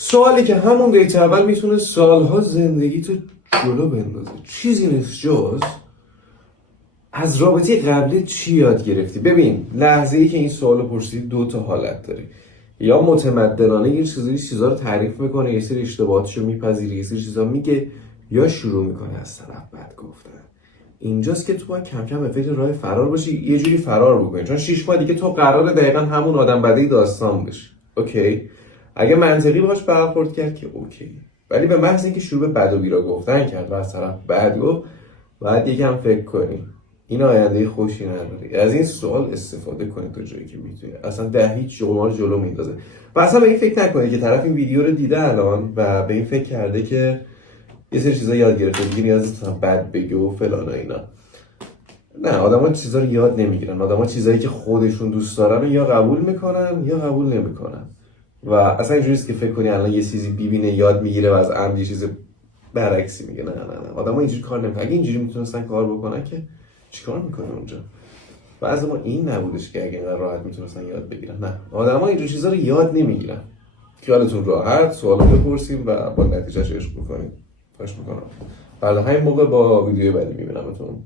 سوالی که همون دیت اول میتونه سالها زندگی تو جلو بندازه. چیزی نیست جز از رابطه قبلی چی یاد گرفتی. ببین لحظه ای که این سوالو پرسید دو تا حالت داره. یا متمدنانه یه چیزا رو تعریف میکنه، یه سری اشتباهاتشو میپذیره، یه سری چیزا میگه، یا شروع میکنه از طرف بد گفتن. اینجاست که تو باید کم کم به فکر راه فرار باشی، یه جوری فرار بکنی، چون 6 ماه دیگه تو قراره دقیقا همون آدم بدی داستان بشی. اوکی؟ اگه منطقی باش برخورد کرد که اوکی، ولی به محض اینکه شروع به بد و بیرا گفتن کرد و از طرف بد گفت، باید یکم فکر کنی. این آینده خوشی نداره. از این سوال استفاده کنید تا جایی که میتونید. اصلا ده هیچ شما رو جلو میندازه. و اصلا به این فکر نکنید که طرف این ویدیو رو دیده الان و به این فکر کرده که یه سری چیزا یاد گرفته دیگه نیاز نیست بد بگه و فلان و اینا. نه، آدما چیزا رو یاد نمیگیرن. آدما چیزایی که خودشون دوست دارن یا قبول میکنن یا قبول نمیکنن. و اصلا اینجوری نیست که فکر کنی الان یه چیزی ببینه یاد میگیره و از عمد یه چیز برعکسی میگه. نه. آدما اینجوری کار نمیکنن. اگه اینجوری میتونستن کار بکنن که چیکار میکنه اونجا؟ بعضی ما این نبودش که اگه اینقدر راحت میتونستن یاد بگیرن. نه، آدما اینجور چیزا رو یاد نمیگیرن. خیالتون راحت سوالا بپرسیم و با نتیجهش عشق بکنیم. خواهش میکنم. بعد همین موقع با ویدیو بعدی میبینمتون.